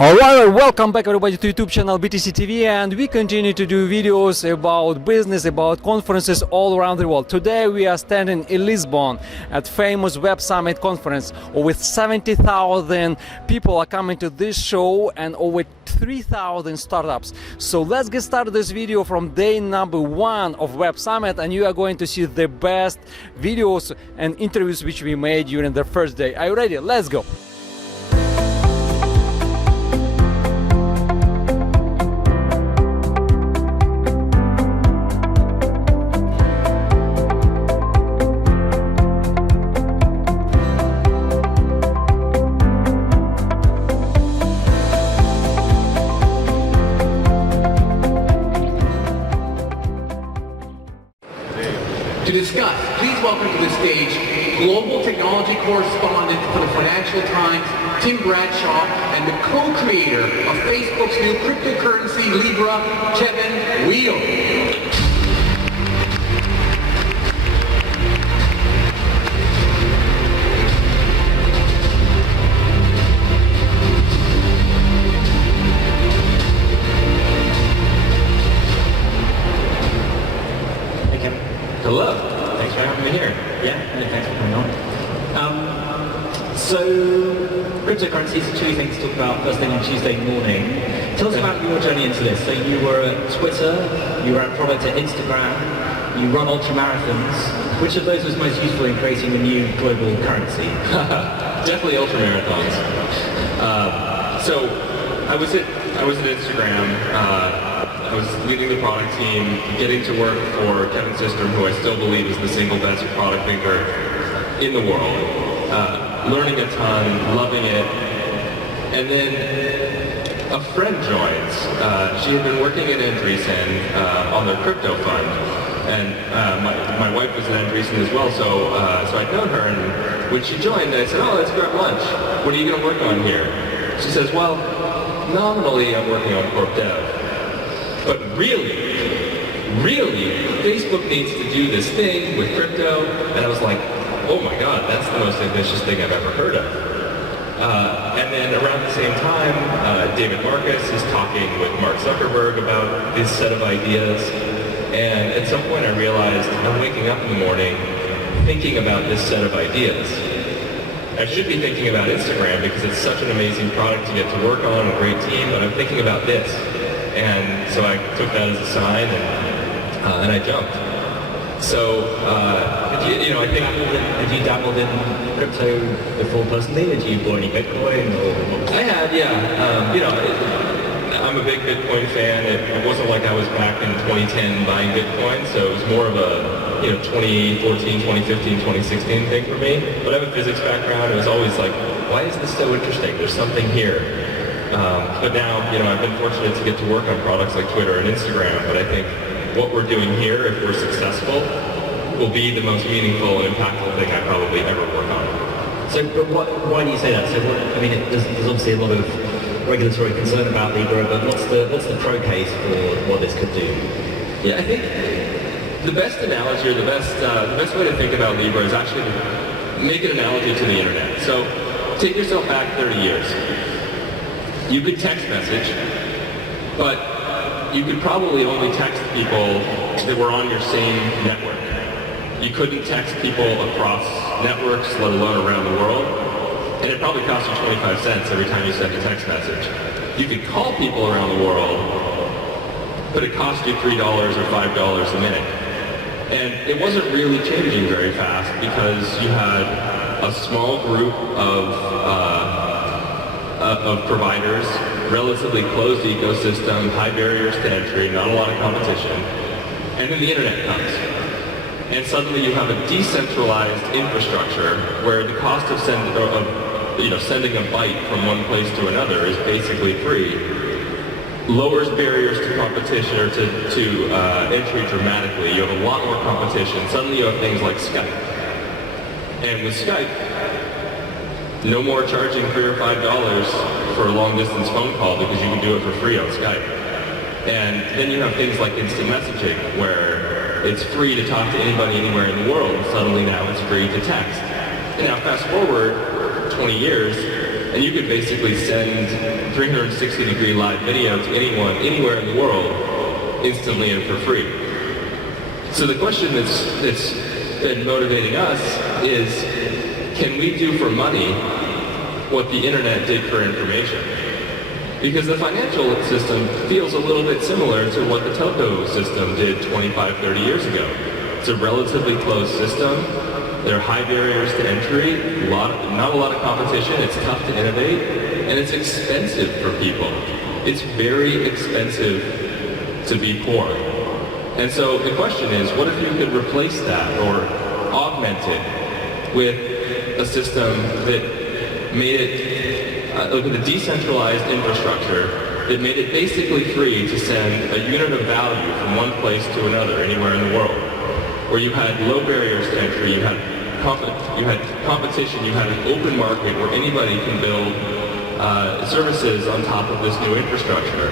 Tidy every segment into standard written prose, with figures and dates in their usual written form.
Alright, welcome back everybody to YouTube channel BTCTV, and we continue to do videos about business, about conferences all around the world. Today we are standing in Lisbon at famous WebSummit conference. Over 70,000 people are coming to this show and over 3,000 startups. So let's get started this video from day number 1 of WebSummit, and you are going to see the best videos and interviews which we made during the first day. Are you ready? Let's go! To discuss, please welcome to the stage Global Technology Correspondent for the Financial Times, Tim Bradshaw, and the co-creator of Facebook's new cryptocurrency, Libra, Weil. Hello. Thanks for having me here. Yeah, thanks for coming on. So, cryptocurrencies are two things to talk about first thing on Tuesday morning. Tell us about your journey into this. So you were at Twitter, you ran product at Instagram, you run ultramarathons. Which of those was most useful in creating a new global currency? Definitely ultramarathons. So I was at Instagram. I was leading the product team, getting to work for Kevin Systrom, who I still believe is the single best product thinker in the world. Learning a ton, loving it, and then a friend joins. She had been working at Andreessen on their crypto fund, and my wife was at Andreessen as well, so I'd known her, and when she joined, I said, "Oh, let's grab lunch. What are you going to work on here?" She says, "Well, nominally I'm working on corp dev. But really, Facebook needs to do this thing with crypto," and I was like, "Oh my God, that's the most ambitious thing I've ever heard of." And then around the same time, David Marcus is talking with Mark Zuckerberg about this set of ideas, and at some point I realized I'm waking up in the morning thinking about this set of ideas. I should be thinking about Instagram because it's such an amazing product to get to work on, a great team, but I'm thinking about this. And so I took that as a sign, and I jumped. So, Did you dabbled in crypto before personally? Did you buy any Bitcoin? I had, yeah. I'm a big Bitcoin fan. It wasn't like I was back in 2010 buying Bitcoin, so it was more of a 2014, 2015, 2016 thing for me. But I have a physics background. It was always like, why is this so interesting? There's something here. But now, I've been fortunate to get to work on products like Twitter and Instagram, but I think what we're doing here, if we're successful, will be the most meaningful and impactful thing I probably ever work on. So, but why do you say that? So, there's obviously a lot of regulatory concern about Libra, but what's the pro case for what this could do? Yeah, I think the best analogy, or the best way to think about Libra is actually to make an analogy to the internet. So, take yourself back 30 years. You could text message, but you could probably only text people that were on your same network. You couldn't text people across networks, let alone around the world, and it probably cost you 25 cents every time you sent a text message. You could call people around the world, but it cost you $3 or $5 a minute. And it wasn't really changing very fast because you had a small group of providers, relatively closed ecosystem, high barriers to entry, not a lot of competition, and then the internet comes. And suddenly you have a decentralized infrastructure where the cost of sending a byte from one place to another is basically free, lowers barriers to competition or to entry dramatically. You have a lot more competition. Suddenly you have things like Skype. And with Skype, no more charging $3 or $5 for a long-distance phone call because you can do it for free on Skype. And then you have things like instant messaging, where it's free to talk to anybody anywhere in the world. Suddenly now it's free to text. And now fast forward 20 years, And you could basically send 360-degree live video to anyone, anywhere in the world, instantly and for free. So the question that's been motivating us is, can we do for money what the internet did for information? Because the financial system feels a little bit similar to what the telco system did 25, 30 years ago. It's a relatively closed system. There are high barriers to entry, not a lot of competition, it's tough to innovate, and it's expensive for people. It's very expensive to be poor. And so the question is, what if you could replace that or augment it with a system that made it, look at the decentralized infrastructure, that made it basically free to send a unit of value from one place to another, anywhere in the world, where you had low barriers to entry, you had competition, you had an open market where anybody can build services on top of this new infrastructure.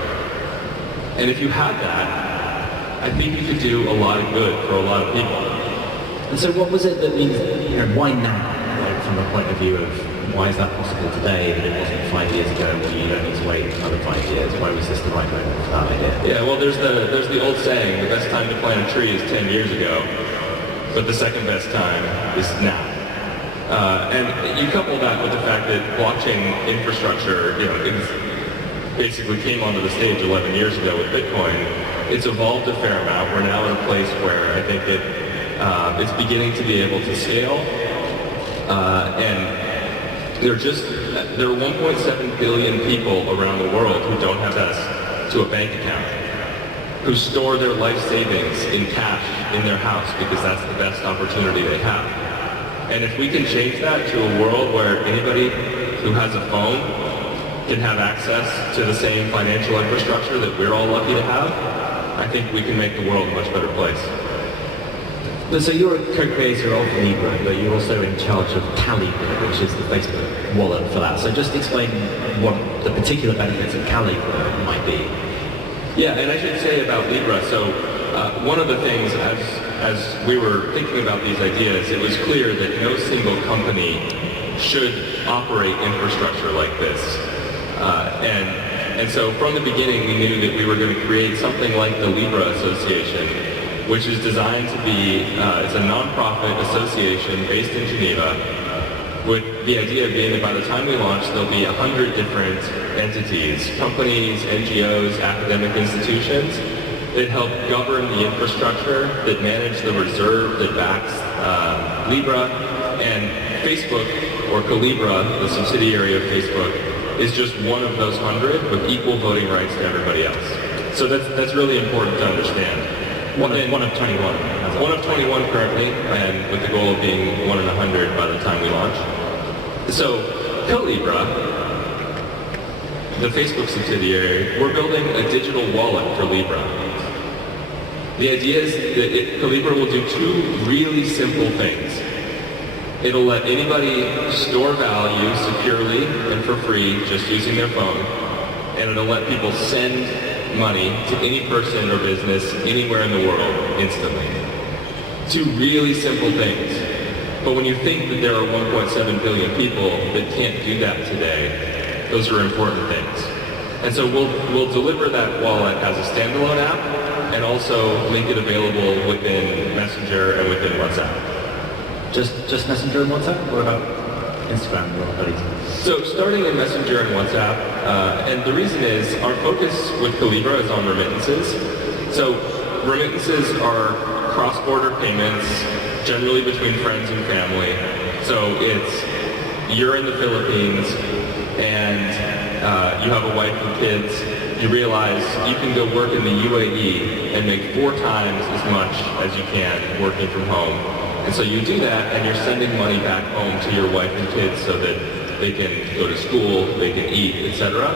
And if you had that, I think you could do a lot of good for a lot of people. And so what was it that means, why now? Like, from the point of view of why is that possible today that it wasn't 5 years ago, or you don't need to wait another 5 years? Why was this the right moment for that idea? Yeah, well, there's the old saying, the best time to plant a tree is 10 years ago, but the second best time is now. And you couple that with the fact that blockchain infrastructure, it basically came onto the stage 11 years ago with Bitcoin. It's evolved a fair amount. We're now in a place where I think it's beginning to be able to scale. And there are 1.7 billion people around the world who don't have access to a bank account, who store their life savings in cash in their house because that's the best opportunity they have. And if we can change that to a world where anybody who has a phone can have access to the same financial infrastructure that we're all lucky to have, I think we can make the world a much better place. So you're a co-creator of Libra, but you're also in charge of Calibra, which is the Facebook wallet for that. So just explain what the particular benefits of Calibra might be. Yeah, and I should say about Libra, so one of the things as we were thinking about these ideas, it was clear that no single company should operate infrastructure like this. And so from the beginning we knew that we were going to create something like the Libra Association, which is designed to be, it's a non-profit association based in Geneva, with the idea being that by the time we launch, there'll be 100 different entities, companies, NGOs, academic institutions, that help govern the infrastructure, that manage the reserve that backs Libra, and Facebook, or Calibra, the subsidiary of Facebook, is just one of those 100 with equal voting rights to everybody else. So that's really important to understand. One of 21. One of 21 currently, and with the goal of being 1 in 100 by the time we launch. So, Calibra, the Facebook subsidiary, we're building a digital wallet for Libra. The idea is that Calibra will do two really simple things. It'll let anybody store value securely and for free just using their phone, and it'll let people send money to any person or business anywhere in the world instantly. Two really simple things. But when you think that there are 1.7 billion people that can't do that today, those are important things. And so we'll deliver that wallet as a standalone app and also make it available within Messenger and within WhatsApp. Just Messenger and WhatsApp? What about Instagram or buddies? So starting in Messenger and WhatsApp, and the reason is our focus with Calibra is on remittances. So remittances are cross-border payments, generally between friends and family. So it's, you're in the Philippines and you have a wife and kids, you realize you can go work in the UAE and make 4 times as much as you can working from home. And so you do that and you're sending money back home to your wife and kids so that they can go to school, they can eat, etc.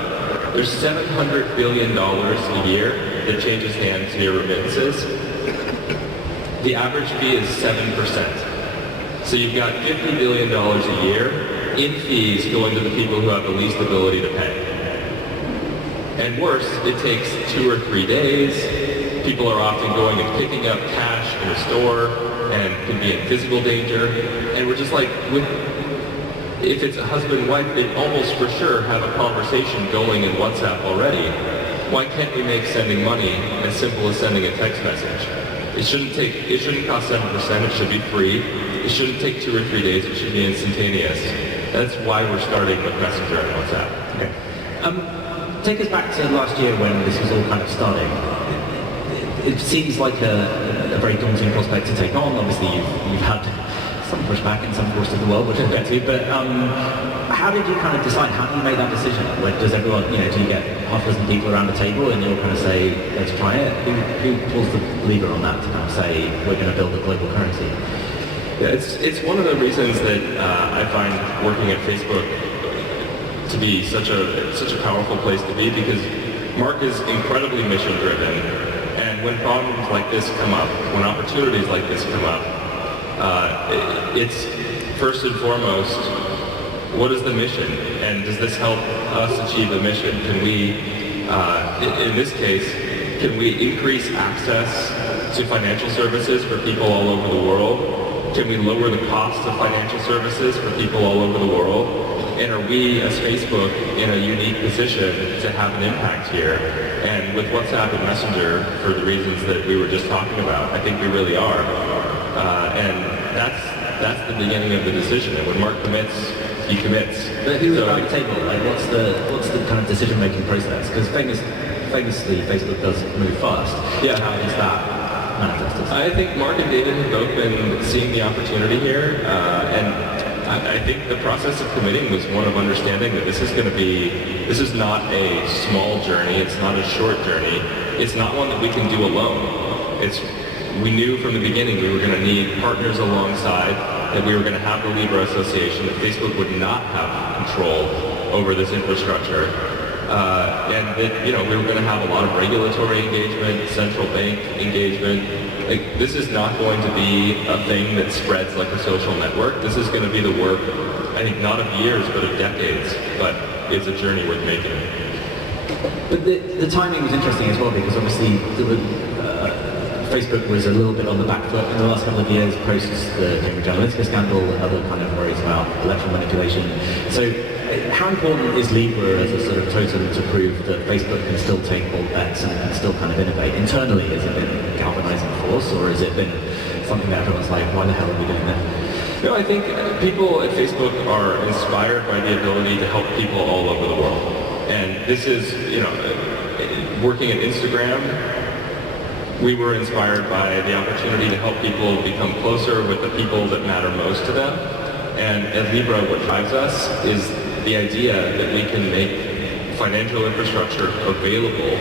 There's $700 billion a year that changes hands via remittances. The average fee is 7%. So you've got $50 billion a year in fees going to the people who have the least ability to pay. And worse, it takes 2 or 3 days. People are often going and picking up cash in a store and can be in physical danger. And we're just like, if it's a husband-wife, they almost for sure have a conversation going in WhatsApp already. Why can't we make sending money as simple as sending a text message? It shouldn't cost 7%, it should be free. It shouldn't take 2 or 3 days, it should be instantaneous. That's why we're starting with Messenger and WhatsApp. Okay. Take us back to last year when this was all kind of starting. It seems like a very daunting prospect to take on. Obviously, you've had some pushback in some parts of the world, which we'll get to, but how did you kind of decide? How do you make that decision? Like, does everyone, do you get half a dozen people around the table and you'll kind of say, let's try it? Who pulls the lever on that to kind of say, we're going to build a global currency? Yeah, it's one of the reasons that I find working at Facebook to be such a powerful place to be, because Mark is incredibly mission driven, and when problems like this come up, when opportunities like this come up, it's first and foremost, what is the mission, and does this help us achieve the mission? Can we, in this case, can we increase access to financial services for people all over the world? Can we lower the cost of financial services for people all over the world? And are we, as Facebook, in a unique position to have an impact here? And with WhatsApp and Messenger, for the reasons that we were just talking about, I think we really are. And that's the beginning of the decision. And when Mark commits, he commits. But who's around the table? Like, what's the kind of decision-making process? Because famously, Facebook does move fast. Yeah. How does that manifest itself? I think Mark and David have both been seeing the opportunity here, and I think the process of committing was one of understanding that this is not a small journey, it's not a short journey, it's not one that we can do alone. We knew from the beginning we were going to need partners alongside, that we were going to have the Libra Association, that Facebook would not have control over this infrastructure, and that we were going to have a lot of regulatory engagement, central bank engagement. Like, this is not going to be a thing that spreads like a social network. This is going to be the work, I think, not of years, but of decades. But it's a journey worth making. But the timing was interesting as well, because obviously Facebook was a little bit on the back foot in the last couple of years, post the Cambridge Analytica scandal and other kind of worries about election manipulation. So how important is Libra as a sort of totem to prove that Facebook can still take bold bets and still kind of innovate? Internally, has it been a galvanizing force, or has it been something that everyone's like, why the hell are we doing that? No, I think people at Facebook are inspired by the ability to help people all over the world. And this is, working at Instagram, we were inspired by the opportunity to help people become closer with the people that matter most to them. And at Libra, what drives us is the idea that we can make financial infrastructure available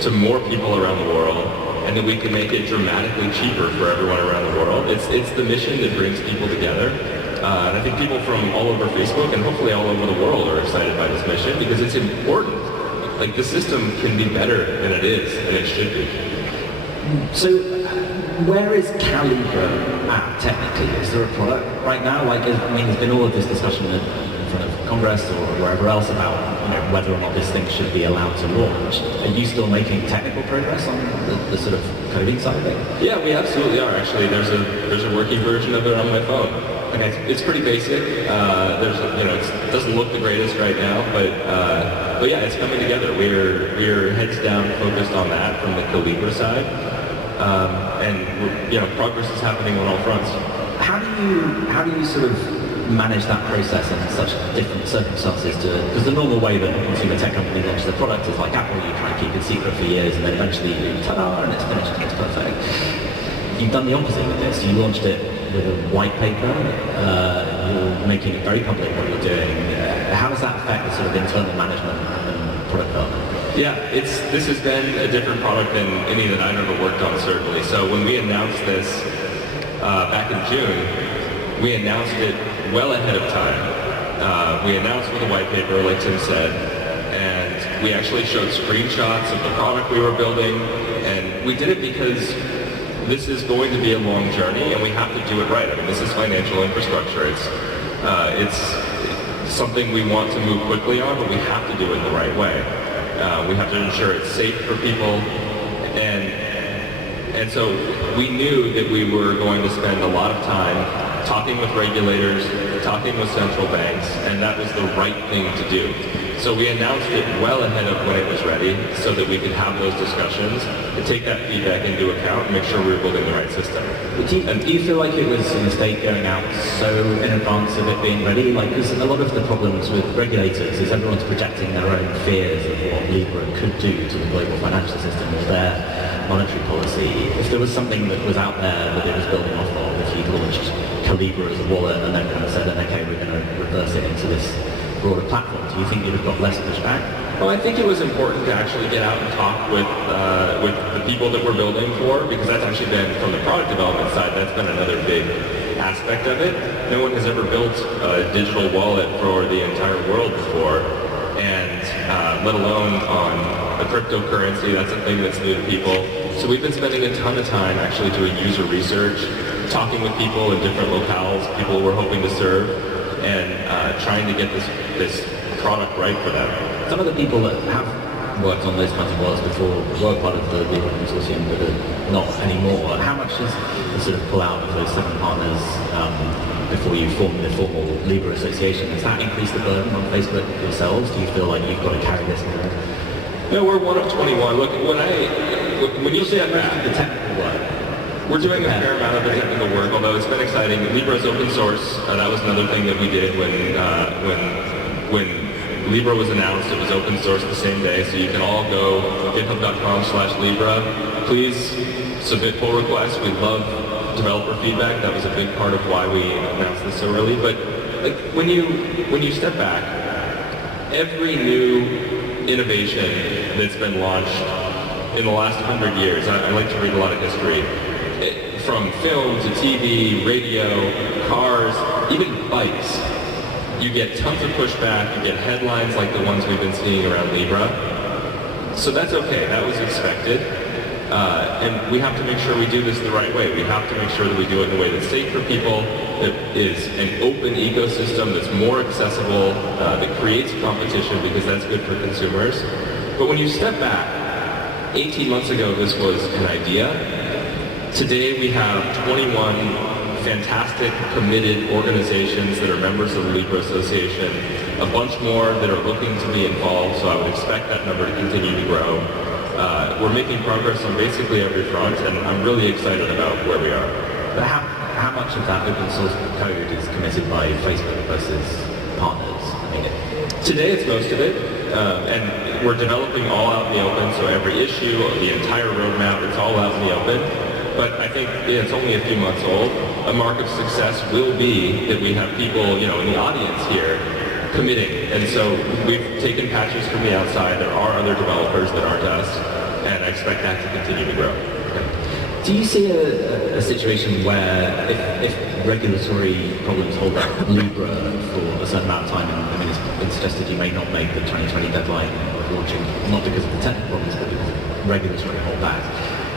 to more people around the world, and that we can make it dramatically cheaper for everyone around the world. It's the mission that brings people together. And I think people from all over Facebook and hopefully all over the world are excited by this mission, because it's important. Like, the system can be better than it is, and it should be. So, where is Calibra at technically? Is there a product right now? Like, there's been all of this discussion in front of Congress or wherever else about whether or not this thing should be allowed to launch. Are you still making technical progress on the sort of coding side of it? Yeah, we absolutely are. Actually, there's a working version of it on my phone. Okay, it's pretty basic. It doesn't look the greatest right now, but yeah, it's coming together. We're heads down focused on that from the Calibra side, and progress is happening on all fronts. How do you sort of manage that process in such different circumstances? Because the normal way that a consumer tech company launches a product is like Apple, you try and keep it secret for years, and then eventually ta-da, and it's finished and it's perfect. You've done the opposite with this. You launched it with a white paper. You're making it very public what you're doing. How does that affect the sort of internal management and product development? Yeah, this has been a different product than any that I've ever worked on, certainly. So when we announced this back in June, we announced it well ahead of time. We announced with a white paper, like Tim said, and we actually showed screenshots of the product we were building, and we did it because this is going to be a long journey, and we have to do it right. I mean, this is financial infrastructure. It's something we want to move quickly on, but we have to do it the right way. We have to ensure it's safe for people, and so we knew that we were going to spend a lot of time talking with regulators, talking with central banks, and that was the right thing to do. So we announced it well ahead of when it was ready so that we could have those discussions and take that feedback into account and make sure we were building the right system. Do you feel like it was a mistake going out so in advance of it being ready? Like, because a lot of the problems with regulators is everyone's projecting their own fears of what Libra could do to the global financial system or their monetary policy. If there was something that was out there that it was building off of, if you launched Libra as a wallet and then kind of said, okay, we're going to reverse it into this broader platform, do you think you'd have got less pushback? Well, I think it was important to actually get out and talk with the people that we're building for, because that's actually been, from the product development side, that's been another big aspect of it. No one has ever built a digital wallet for the entire world before, and let alone on a cryptocurrency. That's a thing that's new to people. So we've been spending a ton of time actually doing user research, talking with people in different locales, people we're hoping to serve, and trying to get this product right for them. Some of the people that have worked on those kinds of wallets before were part of the Libra consortium, but are not anymore. How much is the sort of pull out of those 7 partners before you form the formal Libra association? Has that increased the burden on Facebook yourselves? Do you feel like you've got to carry this more? No, we're one of 21. Look, when you say the technical work, we're doing a fair amount of the technical work, although it's been exciting. Libra is open source. That was another thing that we did when Libra was announced. It was open source the same day, so you can all go github.com/Libra. Please submit pull requests. We love developer feedback. That was a big part of why we announced this so early. But like when you step back, every new innovation that's been launched in the last 100 years, I like to read a lot of history, from film to TV, radio, cars, even bikes. You get tons of pushback, you get headlines like the ones we've been seeing around Libra. So that's okay, that was expected. And we have to make sure we do this the right way. We have to make sure that we do it in a way that's safe for people, that is an open ecosystem that's more accessible, that creates competition because that's good for consumers. But when you step back, 18 months ago this was an idea. Today we have 21 fantastic, committed organizations that are members of the Libra Association, a bunch more that are looking to be involved, so I would expect that number to continue to grow. We're making progress on basically every front, and I'm really excited about where we are. But how much of that open source code is committed by Facebook versus partners? I mean, today it's most of it, and we're developing all out in the open, so every issue, the entire roadmap, it's all out in the open. But I think it's only a few months old. A mark of success will be that we have people, in the audience here committing. And so we've taken patches from the outside. There are other developers that aren't us, and I expect that to continue to grow. Do you see a situation where if regulatory problems hold up Libra for a certain amount of time, and I mean it's been suggested you may not make the 2020 deadline of launching, not because of the technical problems, but because of regulatory holdbacks.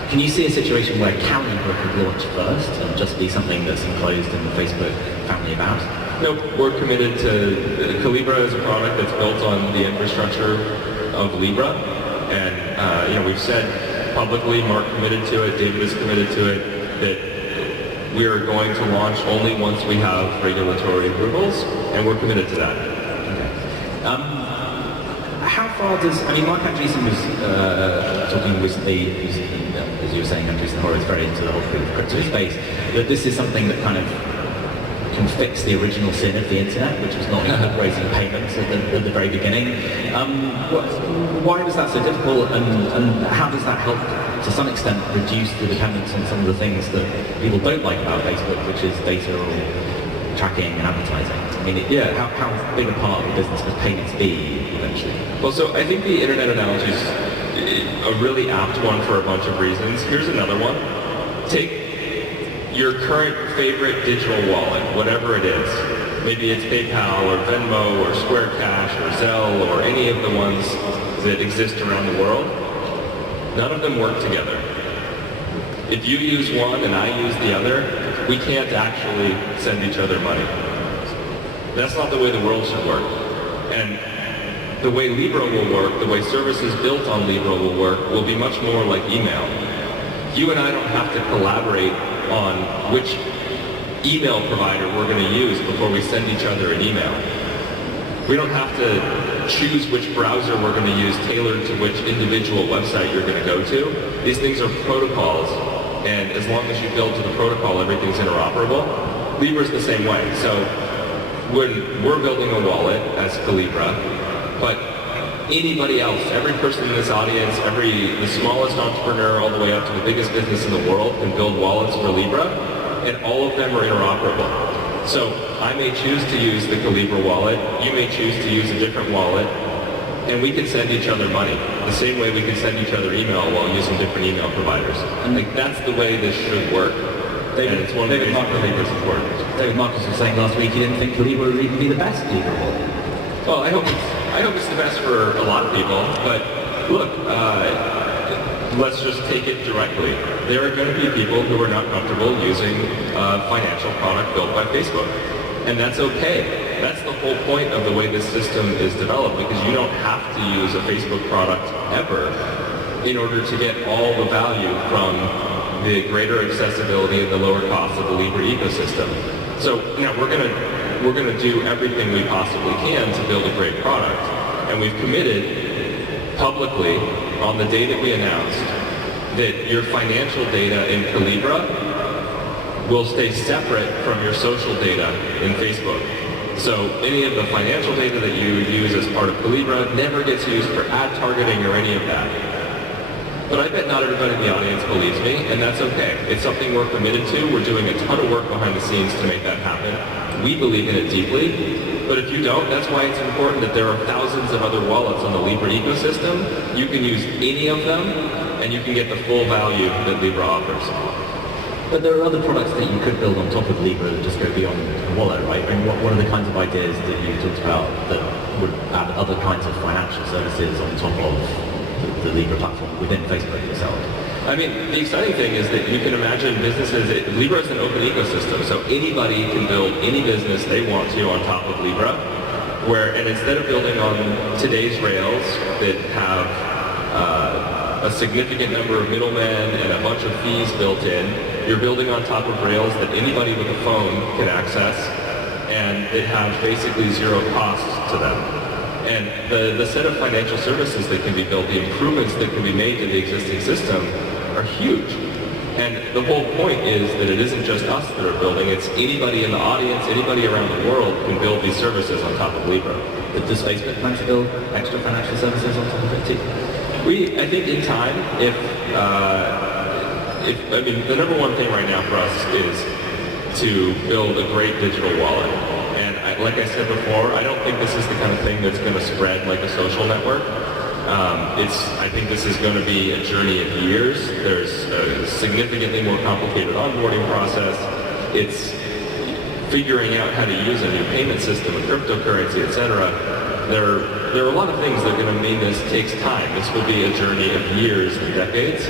Can you see a situation where Libra could launch first and just be something that's enclosed in the Facebook family about? Nope, we're committed to Libra as a product that's built on the infrastructure of Libra, and we've said publicly, Mark committed to it, David is committed to it, that we are going to launch only once we have regulatory approvals, and we're committed to that. Okay. How far does, Mark Andreessen was talking recently, as you were saying, Andreessen Horowitz is very into the whole crypto space, that this is something that kind of can fix the original sin of the internet, which was not incorporating payments at the very beginning. Why was that so difficult, and how does that help, to some extent, reduce the dependence on some of the things that people don't like about Facebook, which is data or tracking and advertising? How big a part of the business could payments be eventually? Well, so I think the internet analogy is a really apt one for a bunch of reasons. Here's another one. Take your current favorite digital wallet, whatever it is. Maybe it's PayPal or Venmo or Square Cash or Zelle or any of the ones that exist around the world. None of them work together. If you use one and I use the other, we can't actually send each other money. That's not the way the world should work. And the way Libra will work, the way services built on Libra will work, will be much more like email. You and I don't have to collaborate on which email provider we're going to use before we send each other an email. We don't have to choose which browser we're going to use tailored to which individual website you're going to go to. These things are protocols, and as long as you build to the protocol, everything's interoperable. Libra's the same way. So when we're building a wallet as Libra, but anybody else, every person in this audience, the smallest entrepreneur all the way up to the biggest business in the world can build wallets for Libra, and all of them are interoperable. So I may choose to use the Libra wallet, you may choose to use a different wallet, and we can send each other money. The same way we can send each other email while using different email providers. Like, that's the way this should work. And it's one of the things I think is important. David Marcus was saying last week he didn't think Libra would even be the best Libra wallet. Well, I hope it's the best for a lot of people, but look, let's just take it directly. There are going to be people who are not comfortable using a financial product built by Facebook, and that's okay. That's the whole point of the way this system is developed, because you don't have to use a Facebook product ever in order to get all the value from the greater accessibility and the lower cost of the Libra ecosystem. So, we're going to do everything we possibly can to build a great product, and we've committed publicly on the day that we announced that your financial data in Libra will stay separate from your social data in Facebook. So any of the financial data that you use as part of Libra never gets used for ad targeting or any of that. But I bet not everybody in the audience believes me, and that's okay. It's something we're committed to. We're doing a ton of work behind the scenes to make that happen. We believe in it deeply, but if you don't, that's why it's important that there are thousands of other wallets on the Libra ecosystem. You can use any of them, and you can get the full value that Libra offers. But there are other products that you could build on top of Libra that just go beyond the wallet, right? I mean, what are the kinds of ideas that you talked about that would add other kinds of financial services on top of the Libra platform within Facebook itself? I mean, the exciting thing is that you can imagine businesses, Libra is an open ecosystem, so anybody can build any business they want to on top of Libra, and instead of building on today's rails that have a significant number of middlemen and a bunch of fees built in, you're building on top of rails that anybody with a phone can access, and it have basically zero cost to them. And the set of financial services that can be built, the improvements that can be made to the existing system are huge. And the whole point is that it isn't just us that are building, it's anybody in the audience, anybody around the world can build these services on top of Libra. But does Facebook plan to build extra financial services on top of it too? I think in time, I mean, the number one thing right now for us is to build a great digital wallet. Like I said before, I don't think this is the kind of thing that's going to spread like a social network. I think this is going to be a journey of years. There's a significantly more complicated onboarding process. It's figuring out how to use a new payment system, a cryptocurrency, etc. There are a lot of things that are going to mean this takes time. This will be a journey of years and decades.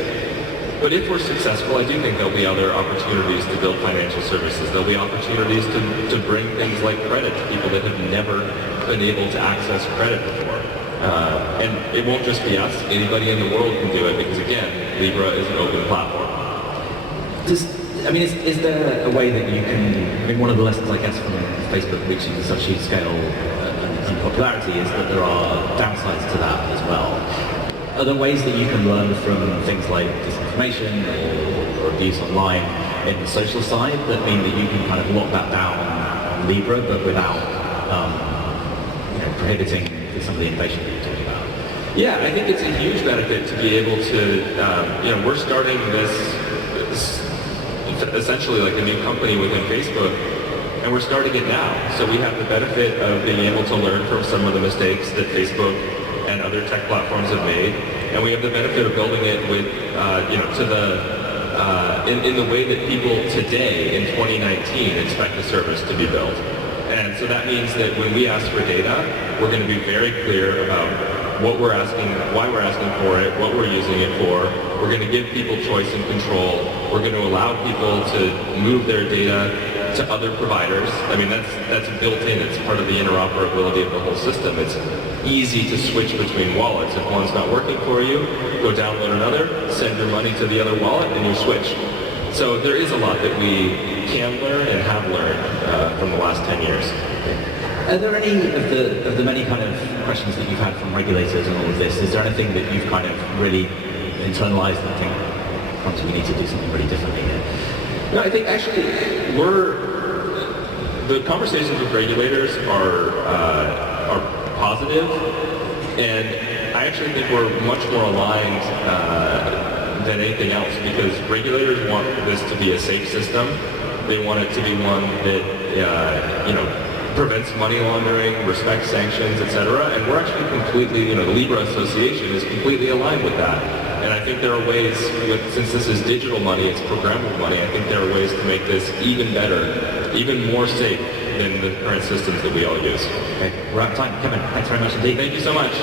But if we're successful, I do think there'll be other opportunities to build financial services. There'll be opportunities to bring things like credit to people that have never been able to access credit before. And it won't just be us. Anybody in the world can do it because, again, Libra is an open platform. Is there a way that you can, one of the lessons I guess from Facebook reaching such huge scale and popularity is that there are downsides to that as well. Are there ways that you can learn from things like disinformation or abuse online in the social side that mean that you can kind of lock that down on Libra, but without prohibiting some of the innovation that you talked about? Yeah, I think it's a huge benefit to be able to, we're starting this essentially like a new company within Facebook, and we're starting it now. So we have the benefit of being able to learn from some of the mistakes that Facebook and other tech platforms have made, and we have the benefit of building it with, in the way that people today in 2019 expect the service to be built. And so that means that when we ask for data, we're going to be very clear about what we're asking, why we're asking for it, what we're using it for. We're going to give people choice and control. We're going to allow people to move their data to other providers. I mean, that's built in. It's part of the interoperability of the whole system. It's easy to switch between wallets. If one's not working for you, go download another, send your money to the other wallet, and you switch. So there is a lot that we can learn and have learned from the last 10 years. Are there any of the many kind of questions that you've had from regulators and all of this, is there anything that you've kind of really internalized and think, we need to do something really differently here? No, I think actually the conversations with regulators are positive, and I actually think we're much more aligned than anything else, because regulators want this to be a safe system. They want it to be one that prevents money laundering, respects sanctions, etc. And we're actually completely, the Libra Association is completely aligned with that. And I think there are ways, since this is digital money, it's programmable money, I think there are ways to make this even better, even more safe than the current systems that we all use. Okay, we're out of time. Kevin, thanks very much indeed. Thank you so much.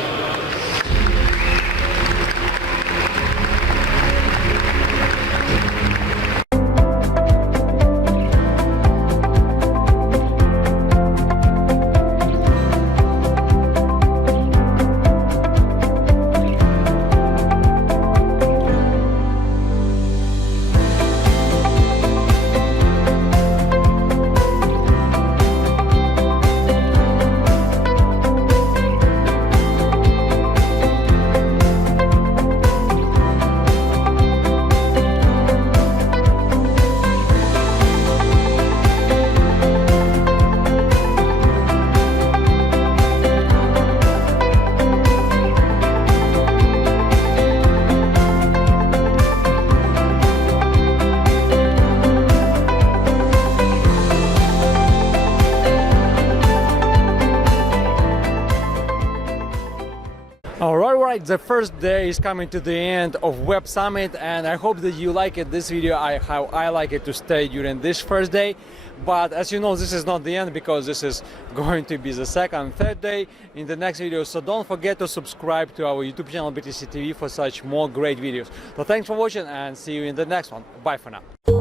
Alright, the first day is coming to the end of WebSummit, and I hope that you like it, this video, how I like it to stay during this first day. But as you know, this is not the end, because this is going to be the second, third day in the next video. So don't forget to subscribe to our YouTube channel BTCTV for such more great videos. So thanks for watching, and see you in the next one. Bye for now.